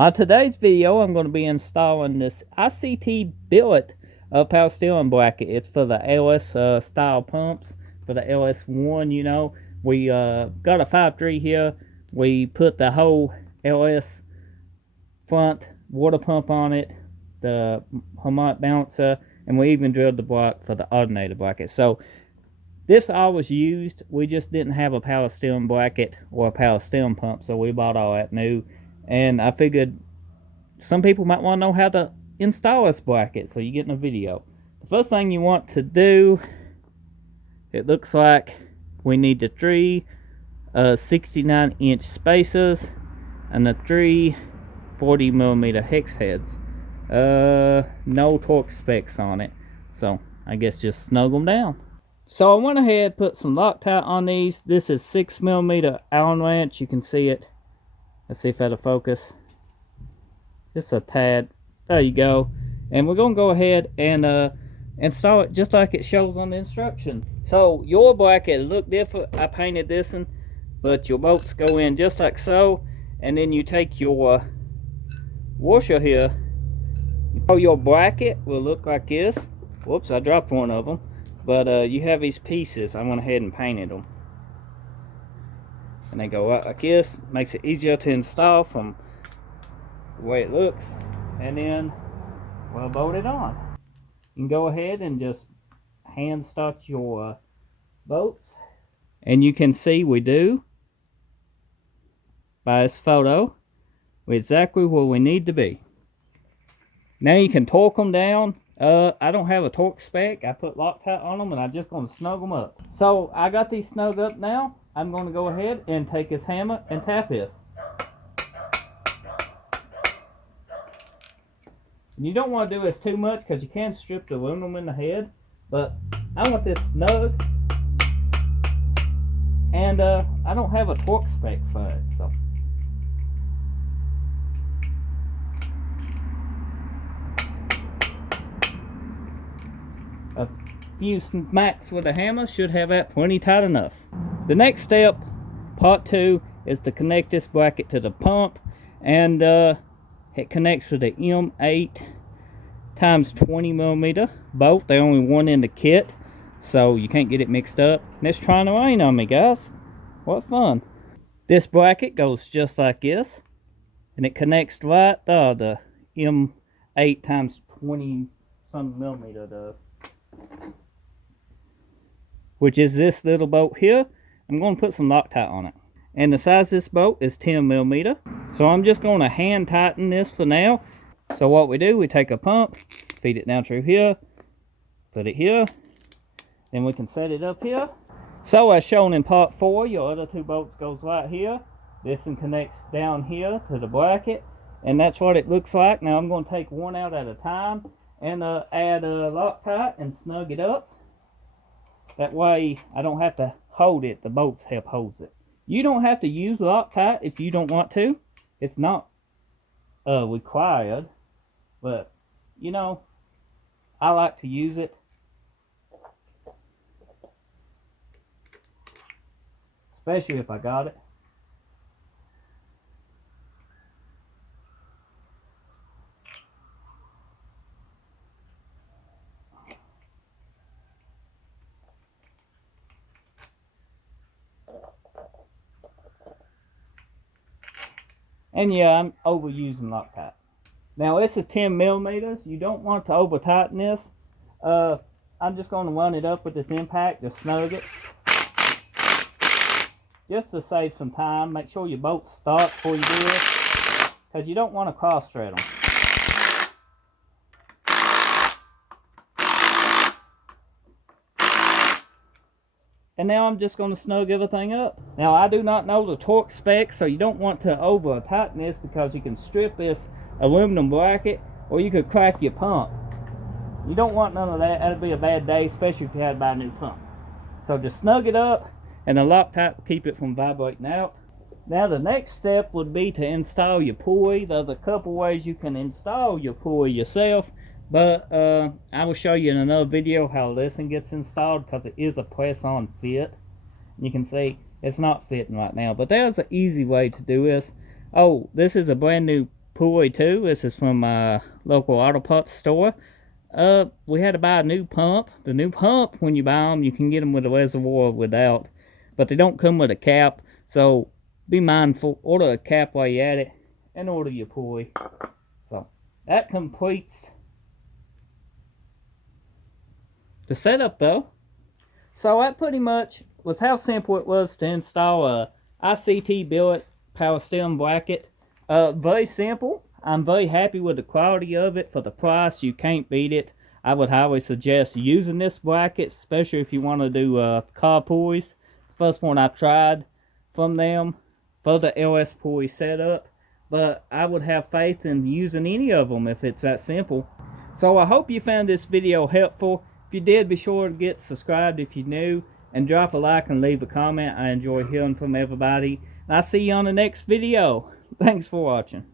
On today's video, I'm going to be installing this ICT Billet power steering bracket. It's for the LS style pumps, for the LS1, you know. We got a 5.3 here. We put the whole LS front water pump on it, the harmonic balancer, and we even drilled the block for the alternator bracket. So this all was used. We just didn't have a power steering bracket or a power steering pump, so we bought all that new. And I figured some people might want to know how to install this bracket, so you get in a video. The first thing you want to do, it looks like we need the three 69-inch spacers and the three 40mm hex heads. No torque specs on it, so I guess just snug them down. So I went ahead, put some Loctite on these. This is 6mm Allen wrench. You can see it. Let's see if that'll focus. Just a tad. There you go. And we're going to go ahead and install it just like it shows on the instructions. So your bracket look different. I painted this one, but your bolts go in just like so. And then you take your washer here. Your bracket will look like this. Whoops, I dropped one of them. But you have these pieces. I went ahead and painted them. And they go out like this. Makes it easier to install from the way it looks. And then we'll bolt it on. You can go ahead and just hand start your bolts. And you can see we do, by this photo, we're exactly where we need to be. Now you can torque them down. I don't have a torque spec. I put Loctite on them and I'm just going to snug them up. So I got these snug up now. I'm going to go ahead and take this hammer and tap this. You don't want to do this too much because you can strip the aluminum in the head. But I want this snug. And I don't have a torque spec for it. So. A few smacks with a hammer should have that plenty tight enough. The next step, part 2, is to connect this bracket to the pump, and it connects to the M8 times 20mm bolt. They only one in the kit, so you can't get it mixed up. And it's trying to rain on me, guys. What fun. This bracket goes just like this, and it connects right there. The M8 times 20 some millimeter does, which is this little bolt here. I'm going to put some Loctite on it. And the size of this bolt is 10mm. So I'm just going to hand tighten this for now. So what we do, we take a pump, feed it down through here, put it here, then we can set it up here. So as shown in part 4, your other two bolts goes right here. This one connects down here to the bracket. And that's what it looks like. Now I'm going to take one out at a time and add a Loctite and snug it up. That way I don't have to hold it. The bolts help holds it. You don't have to use Loctite if you don't want to. It's not required. But, you know, I like to use it. Especially if I got it. And yeah, I'm overusing Loctite. Now this is 10mm. You don't want to over tighten this. I'm just going to run it up with this impact, just snug it. Just to save some time. Make sure your bolts start before you do this, because you don't want to cross thread them. And now I'm just going to snug everything up. Now I do not know the torque specs, so you don't want to over tighten this because you can strip this aluminum bracket or you could crack your pump. You don't want none of that. That'd be a bad day, especially if you had to buy a new pump. So just snug it up, and the Loctite will keep it from vibrating out. Now the next step would be to install your pulley. There's a couple ways you can install your pulley yourself. But I will show you in another video how this one gets installed, because it is a press-on fit. You can see it's not fitting right now, but there's an easy way to do this. Oh, this is a brand new pulley too. This is from my local auto parts store. We had to buy a new pump. The new pump, when you buy them, you can get them with a reservoir without, but they don't come with a cap. So be mindful. Order a cap while you're at it, and order your pulley. So that completes the setup, though. So that pretty much was how simple it was to install a ICT Billet power steering bracket. Very simple. I'm very happy with the quality of it. For the price, you can't beat it. I would highly suggest using this bracket, especially if you want to do car pulleys. The first one I tried from them for the LS pulley setup, but I would have faith in using any of them if it's that simple. So I hope you found this video helpful. If you did, be sure to get subscribed if you're new, and drop a like and leave a comment. I enjoy hearing from everybody. And I'll see you on the next video. Thanks for watching.